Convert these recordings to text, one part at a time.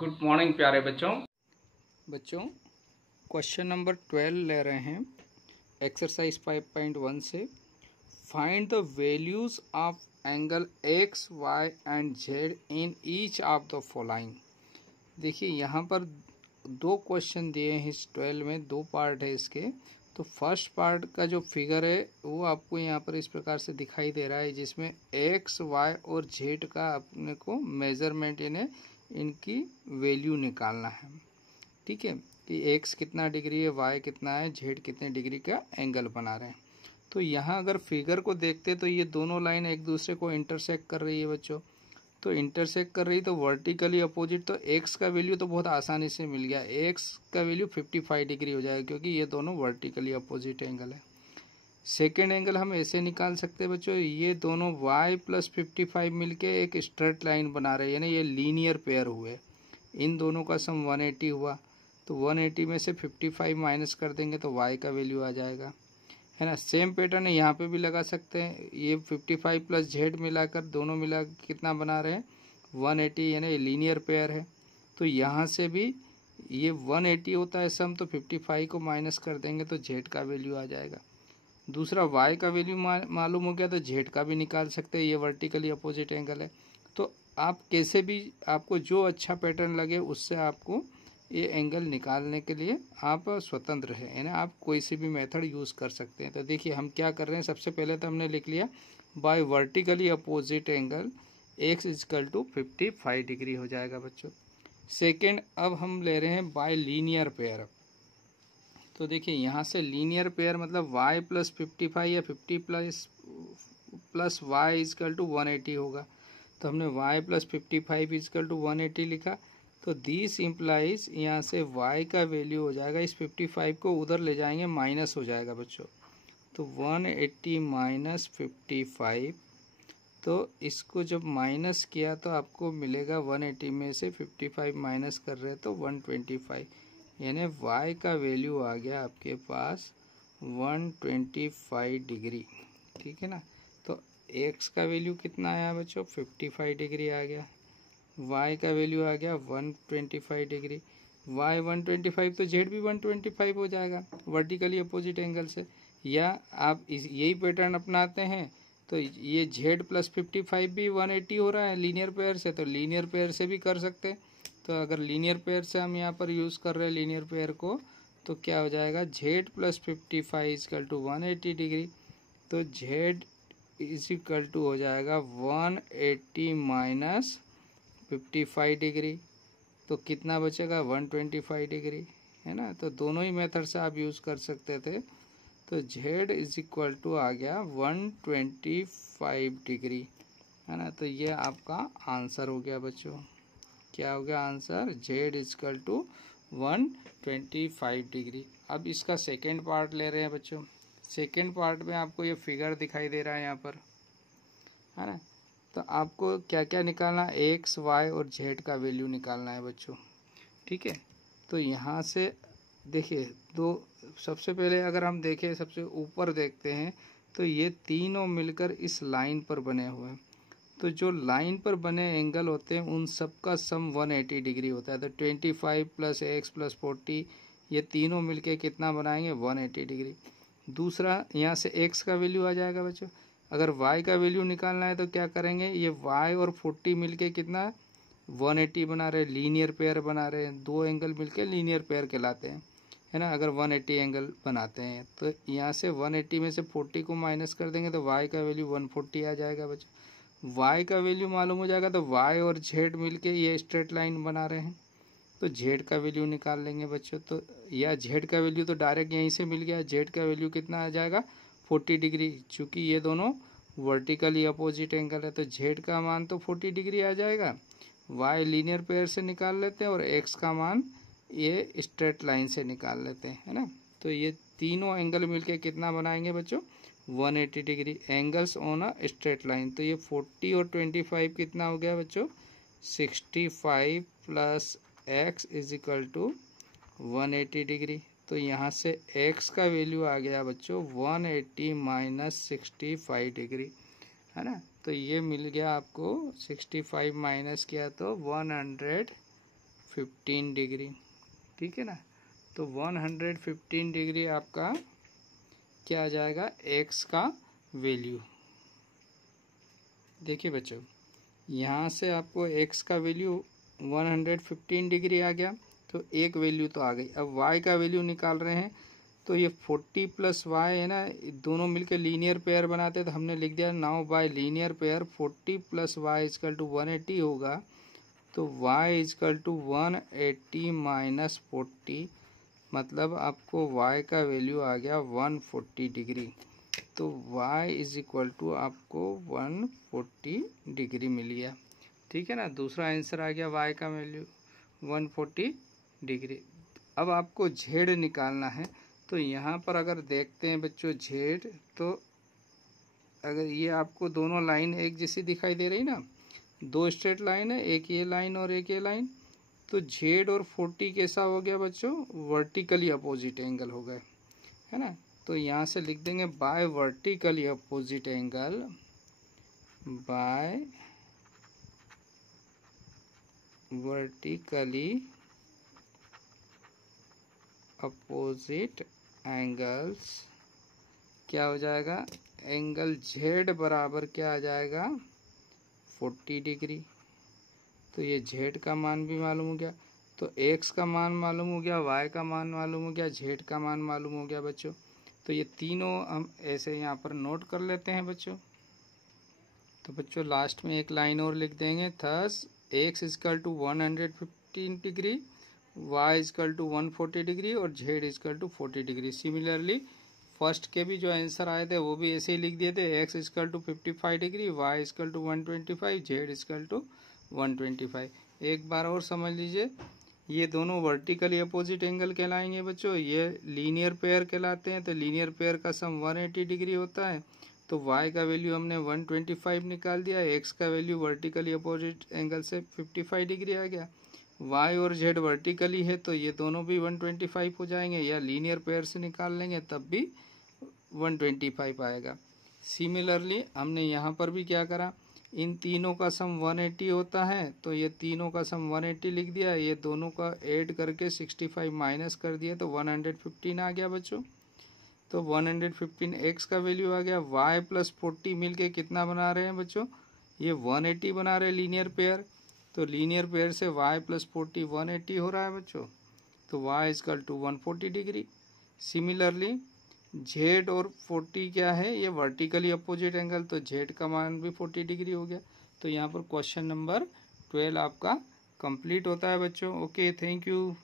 Good morning प्यारे बच्चों। Question number 12 ले रहे हैं एक्सरसाइज 5.1 से। Find the values of angle x y and z in each of the following. देखिए यहाँ पर दो क्वेश्चन दिए हैं इस 12 में, दो पार्ट है इसके। तो फर्स्ट पार्ट का जो फिगर है वो आपको यहाँ पर इस प्रकार से दिखाई दे रहा है, जिसमें एक्स वाई और जेड का अपने को मेजरमेंट यानी इनकी वैल्यू निकालना है। ठीक है कि एक्स कितना डिग्री है, वाई कितना है, जेड कितने डिग्री का एंगल बना रहे हैं। तो यहाँ अगर फिगर को देखते तो ये दोनों लाइन एक दूसरे को इंटरसेक्ट कर रही है बच्चों। तो इंटरसेक्ट कर रही तो वर्टिकली अपोजिट, तो एक्स का वैल्यू तो बहुत आसानी से मिल गया। एक्स का वैल्यू 55 डिग्री हो जाएगा क्योंकि ये दोनों वर्टिकली अपोजिट एंगल है। सेकेंड एंगल हम ऐसे निकाल सकते हैं बच्चों, ये दोनों y प्लस 55 मिलके एक स्ट्रेट लाइन बना रहे हैं, यानी ये लीनियर पेयर हुए। इन दोनों का सम 180 हुआ, तो 180 में से 55 माइनस कर देंगे तो y का वैल्यू आ जाएगा, है ना। सेम पैटर्न है यहाँ पे भी लगा सकते हैं। ये 55 प्लस जेड मिलाकर दोनों मिला कितना बना रहे हैं 180, यानी लीनियर पेयर है। तो यहाँ से भी ये 180 होता है सम, तो 55 को माइनस कर देंगे तो जेड का वैल्यू आ जाएगा। दूसरा y का वैल्यू मालूम हो गया तो जेड का भी निकाल सकते हैं, ये वर्टिकली अपोजिट एंगल है। तो आप कैसे भी, आपको जो अच्छा पैटर्न लगे उससे आपको ये एंगल निकालने के लिए आप स्वतंत्र हैं, यानी आप कोई सी भी मेथड यूज़ कर सकते हैं। तो देखिए हम क्या कर रहे हैं, सबसे पहले तो हमने लिख लिया by vertically opposite angle x equal to 55 degree हो जाएगा बच्चों। सेकेंड, अब हम ले रहे हैं बाय लीनियर पेयर। तो देखिए यहाँ से लीनियर पेयर मतलब y प्लस 55 या 50 प्लस वाई इजकल टू 180 होगा। तो हमने y प्लस 55 इजकल टू 180 लिखा। तो दिस इम्प्लाइज यहाँ से y का वैल्यू हो जाएगा, इस 55 को उधर ले जाएंगे माइनस हो जाएगा बच्चों। तो 180 माइनस 55, तो इसको जब माइनस किया तो आपको मिलेगा 180 में से 55 माइनस कर रहे तो 125, यानी y का वैल्यू आ गया आपके पास 125 डिग्री। ठीक है ना। तो x का वैल्यू कितना आया बच्चों 55 डिग्री आ गया, y का वैल्यू आ गया 125 डिग्री। y 125 तो z भी 125 हो जाएगा वर्टिकली अपोजिट एंगल से। या आप यही पैटर्न अपनाते हैं तो ये z प्लस 55 भी 180 हो रहा है लीनियर पेयर से, तो लीनियर पेयर से भी कर सकते हैं। तो अगर लीनियर पेयर से हम यहाँ पर यूज़ कर रहे हैं लीनियर पेयर को, तो क्या हो जाएगा z plus 55 equal to 180 degree. तो z इज इक्वल टू हो जाएगा 180 माइनस 55 डिग्री। तो कितना बचेगा 125 डिग्री, है ना। तो दोनों ही मेथड से आप यूज़ कर सकते थे। तो z इज इक्वल टू आ गया 125 डिग्री, है ना। तो ये आपका आंसर हो गया बच्चों। क्या हो गया answer, z equal to 125 degree. अब इसका सेकेंड पार्ट ले रहे हैं बच्चों। सेकेंड पार्ट में आपको ये फिगर दिखाई दे रहा है यहाँ पर, है ना। तो आपको क्या क्या निकालना है, एक्स वाई और जेड का वैल्यू निकालना है बच्चों। ठीक है। तो यहाँ से देखिए दो, सबसे पहले अगर हम देखें सबसे ऊपर देखते हैं तो ये तीनों मिलकर इस लाइन पर बने हुए हैं। तो जो लाइन पर बने एंगल होते हैं उन सब का सम 180 डिग्री होता है। तो 25 प्लस एक्स प्लस 40 ये तीनों मिलके कितना बनाएंगे 180 डिग्री। दूसरा यहाँ से x का वैल्यू आ जाएगा बच्चों। अगर y का वैल्यू निकालना है तो क्या करेंगे, ये y और 40 मिलके कितना 180 बना रहे, लीनियर पेयर बना रहे हैं। दो एंगल मिलके लीनियर पेयर कहलाते हैं, है ना। अगर 180 एंगल बनाते हैं तो यहाँ से 180 में से 40 को माइनस कर देंगे तो y का वैल्यू 140 आ जाएगा बच्चों। y का वैल्यू मालूम हो जाएगा तो y और z मिलके ये स्ट्रेट लाइन बना रहे हैं, तो z का वैल्यू निकाल लेंगे बच्चों। तो या z का वैल्यू तो डायरेक्ट यहीं से मिल गया, z का वैल्यू कितना आ जाएगा 40 डिग्री। चूँकि ये दोनों वर्टिकली अपोजिट एंगल है तो z का मान तो 40 डिग्री आ जाएगा। y लीनियर पेयर से निकाल लेते हैं और x का मान ये स्ट्रेट लाइन से निकाल लेते हैं, है ना। तो ये तीनों एंगल मिलके कितना बनाएंगे बच्चों 180 degree angles on a straight line. तो ये 40 और 25 कितना हो गया बच्चों 65 plus x is equal to 180 degree. तो यहाँ से x का वैल्यू आ गया बच्चों 180 माइनस 65 डिग्री, है ना। तो ये मिल गया आपको 65 माइनस किया तो 15 डिग्री, ठीक है ना। तो 115 डिग्री आपका क्या आ जाएगा, एक्स का वैल्यू। देखिए बच्चों, यहाँ से आपको एक्स का वैल्यू 115 डिग्री आ गया, तो एक वैल्यू तो आ गई। अब वाई का वैल्यू निकाल रहे हैं, तो ये 40 प्लस वाई है ना, दोनों मिलकर लीनियर पेयर बनाते हैं, तो हमने लिख दिया now by linear pair 40 plus y equal to 180 होगा। तो y इजकल टू 180 माइनस 40, मतलब आपको y का वैल्यू आ गया 140 डिग्री। तो y इज इक्वल टू आपको 140 डिग्री मिल गया, ठीक है ना। दूसरा आंसर आ गया y का वैल्यू 140 डिग्री। अब आपको z निकालना है, तो यहाँ पर अगर देखते हैं बच्चों z, तो अगर ये आपको दोनों लाइन एक जैसी दिखाई दे रही ना, दो स्ट्रेट लाइन है, एक ये लाइन और एक ये लाइन, तो z और 40 कैसा हो गया बच्चों, वर्टिकली अपोजिट एंगल हो गए, है ना। तो यहाँ से लिख देंगे by vertically opposite angle, by vertically opposite angles, क्या हो जाएगा, एंगल z बराबर क्या आ जाएगा, 40 डिग्री। तो ये z का मान भी मालूम हो गया, तो x का मान मालूम हो गया, y का मान मालूम हो गया, z का मान मालूम हो गया बच्चों। तो ये तीनों हम ऐसे यहाँ पर नोट कर लेते हैं बच्चों। तो बच्चों लास्ट में एक लाइन और लिख देंगे, thus x equal to 115 degree, y equal to 140 degree और z equal to 40 degree. Similarly first के भी जो आंसर आए थे वो भी ऐसे ही लिख दिए थे, x equal to 55 degree, y equal to 125, z equal to 125। एक बार और समझ लीजिए, ये दोनों वर्टिकली अपोजिट एंगल कहलाएंगे बच्चों, ये लीनियर पेयर कहलाते हैं। तो लीनियर पेयर का सम 180 डिग्री होता है, तो y का वैल्यू हमने 125 निकाल दिया, x का वैल्यू वर्टिकली अपोजिट एंगल से 55 डिग्री आ गया, y और z वर्टिकली है तो ये दोनों भी 125 हो जाएंगे, या लीनियर पेयर से निकाल लेंगे तब भी 125 आएगा। सिमिलरली हमने यहाँ पर भी क्या करा, इन तीनों का सम 180 होता है, तो ये तीनों का सम 180 लिख दिया, ये दोनों का ऐड करके 65 माइनस कर दिया, तो 115 आ गया बच्चों। तो 115 x का वैल्यू आ गया, y प्लस 40 मिलके कितना बना रहे हैं बच्चों, ये 180 बना रहे हैं लीनियर पेयर। तो लीनियर पेयर से y प्लस 40 180 हो रहा है बच्चों, तो y equal to 140 degree. Similarly z और 40 क्या है, ये वर्टिकली अपोजिट एंगल, तो z का मान भी 40 डिग्री हो गया। तो यहाँ पर क्वेश्चन नंबर 12 आपका कंप्लीट होता है बच्चों। ओके, थैंक यू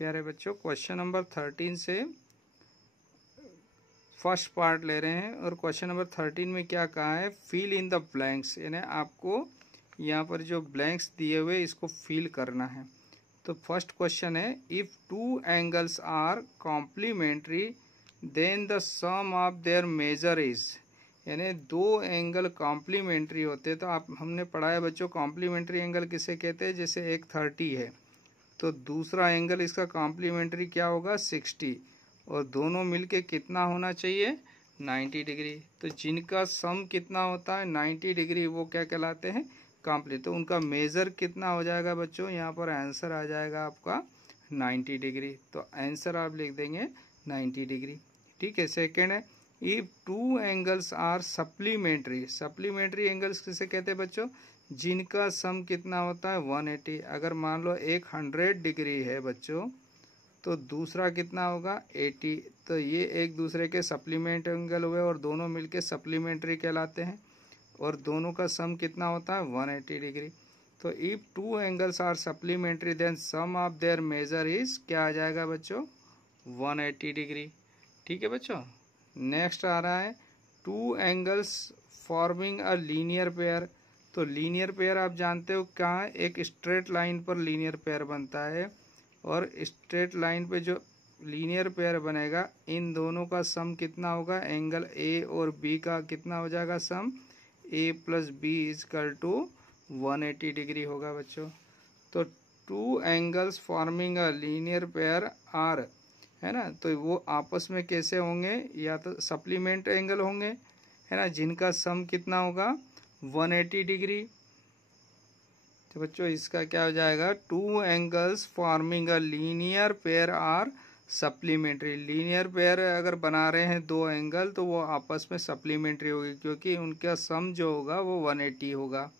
प्यारे बच्चों। क्वेश्चन नंबर 13 से फर्स्ट पार्ट ले रहे हैं, और क्वेश्चन नंबर 13 में क्या कहा है, फिल इन द ब्लैंक्स, यानी आपको यहाँ पर जो ब्लैंक्स दिए हुए इसको फिल करना है। तो फर्स्ट क्वेश्चन है, if two angles are complementary then the sum of their measure is, यानी दो एंगल कॉम्प्लीमेंट्री होते, तो आप हमने पढ़ा है बच्चों कॉम्प्लीमेंट्री एंगल किसे कहते हैं, जैसे एक 30 है तो दूसरा एंगल इसका कॉम्प्लीमेंट्री क्या होगा 60, और दोनों मिलके कितना होना चाहिए 90 डिग्री। तो जिनका सम कितना होता है 90 डिग्री वो क्या कहलाते हैं कॉम्प्लीट। तो उनका मेजर कितना हो जाएगा बच्चों, यहाँ पर आंसर आ जाएगा आपका 90 डिग्री। तो आंसर आप लिख देंगे 90 डिग्री, ठीक है। सेकेंड है, if two angles are supplementary, supplementary angles किसे कहते हैं बच्चों, जिनका सम कितना होता है 180। अगर मान लो एक 100 डिग्री है बच्चों, तो दूसरा कितना होगा 80, तो ये एक दूसरे के सप्लीमेंट एंगल हुए और दोनों मिलके सप्लीमेंट्री कहलाते हैं, और दोनों का सम कितना होता है 180 डिग्री। तो if two angles are supplementary then sum of their measure is क्या आ जाएगा बच्चों 180 डिग्री, ठीक है बच्चों। नेक्स्ट आ रहा है, to angles forming a linear pair. तो लीनियर पेयर आप जानते हो कहाँ, एक स्ट्रेट लाइन पर लीनियर पेयर बनता है, और स्ट्रेट लाइन पे जो लीनियर पेयर बनेगा इन दोनों का सम कितना होगा, एंगल ए और बी का कितना हो जाएगा sum, a plus b is equal to 180 degree होगा बच्चों। तो two angles forming a linear pair are, है ना, तो वो आपस में कैसे होंगे, या तो सप्लीमेंट एंगल होंगे, है ना, जिनका सम कितना होगा 180 डिग्री, तो बच्चों इसका क्या हो जाएगा, two angles forming a linear pair are supplementary. Linear pair अगर बना रहे हैं दो एंगल तो वो आपस में सप्लीमेंट्री होगी, क्योंकि उनका सम जो होगा वो 180 होगा।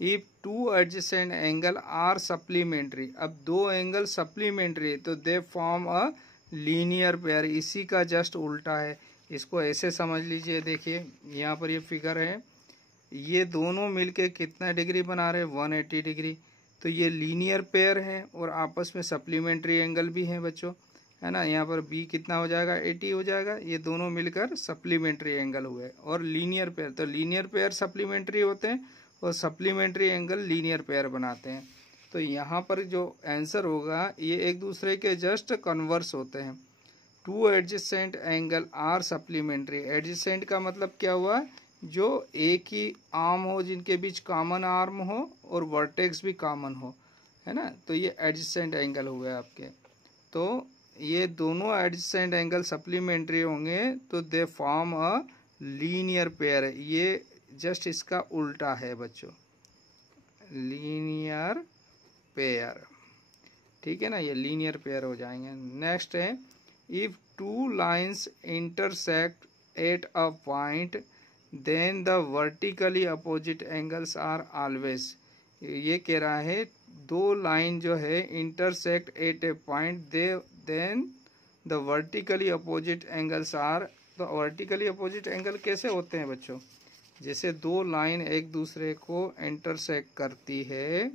If two adjacent angle are supplementary, अब दो एंगल सप्लीमेंट्री तो they form a linear pair. इसी का जस्ट उल्टा है, इसको ऐसे समझ लीजिए। देखिए यहाँ पर ये फिगर है, ये दोनों मिलके कितना डिग्री बना रहे हैं, 180 डिग्री। तो ये लीनियर पेयर है और आपस में सप्लीमेंट्री एंगल भी है बच्चों, है ना। यहाँ पर बी कितना हो जाएगा, 80 हो जाएगा। ये दोनों मिलकर सप्लीमेंट्री एंगल हुए। और लीनियर पेयर, तो लीनियर पेयर सप्लीमेंट्री होते हैं और सप्लीमेंट्री एंगल लीनियर पेयर बनाते हैं। तो यहाँ पर जो आंसर होगा ये एक दूसरे के जस्ट कन्वर्स होते हैं। Two adjacent angle are supplementary. Adjacent का मतलब क्या हुआ, जो एक ही आर्म हो, जिनके बीच कॉमन आर्म हो और वर्टेक्स भी कॉमन हो, है ना। तो ये एडजेसेंट एंगल हुए आपके। तो ये दोनों एडजेसेंट एंगल सप्लीमेंट्री होंगे तो they form a linear pair. ये जस्ट इसका उल्टा है बच्चों, लीनियर पेयर, ठीक है ना। ये लीनियर पेयर हो जाएंगे। नेक्स्ट है, if two lines intersect at a point then the vertically opposite angles are always. ये कह रहा है दो लाइन जो है intersect at a point then the vertically opposite angles are. तो वर्टिकली अपोजिट एंगल कैसे होते हैं बच्चों, जैसे दो लाइन एक दूसरे को इंटरसेक्ट करती है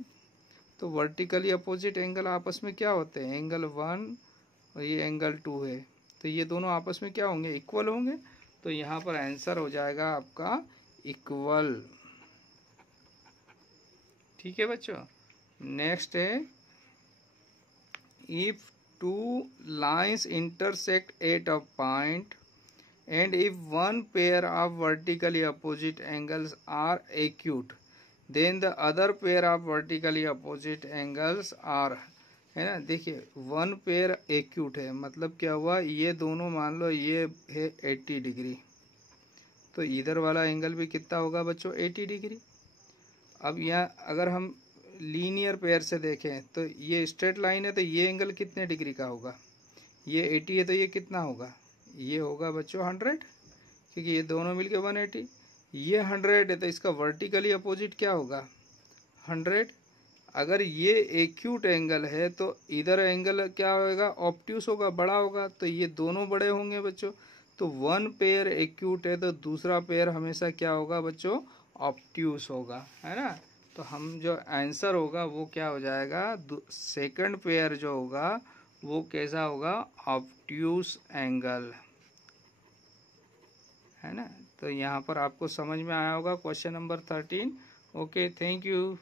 तो वर्टिकली अपोजिट एंगल आपस में क्या होते हैं, एंगल 1 और ये एंगल 2 है, तो ये दोनों आपस में क्या होंगे, इक्वल होंगे। तो यहाँ पर आंसर हो जाएगा आपका इक्वल, ठीक है बच्चों। नेक्स्ट है, if two lines intersect at a point and if one pair of vertically opposite angles are acute then the other pair of vertically opposite angles are, है ना। देखिए वन पेयर एक्यूट है, मतलब क्या हुआ, ये दोनों मान लो ये है 80 डिग्री, तो इधर वाला एंगल भी कितना होगा बच्चों, 80 डिग्री। अब यहाँ अगर हम लीनियर पेयर से देखें तो ये स्ट्रेट लाइन है, तो ये एंगल कितने डिग्री का होगा, ये 80 है तो ये कितना होगा, ये होगा बच्चों 100, क्योंकि ये दोनों मिलके 180। ये 100 है तो इसका वर्टिकली अपोजिट क्या होगा, 100। अगर ये एक्यूट एंगल है तो इधर एंगल क्या होगा, ऑब्ट्यूस होगा, बड़ा होगा, तो ये दोनों बड़े होंगे बच्चों। तो वन पेयर एक्यूट है तो दूसरा पेयर हमेशा क्या होगा बच्चों, ऑब्ट्यूस होगा, है ना। तो हम जो आंसर होगा वो क्या हो जाएगा, सेकंड पेयर जो होगा वो कैसा होगा, ऑब्ट्यूस एंगल, है ना। तो यहाँ पर आपको समझ में आया होगा question number 13। Okay, thank you.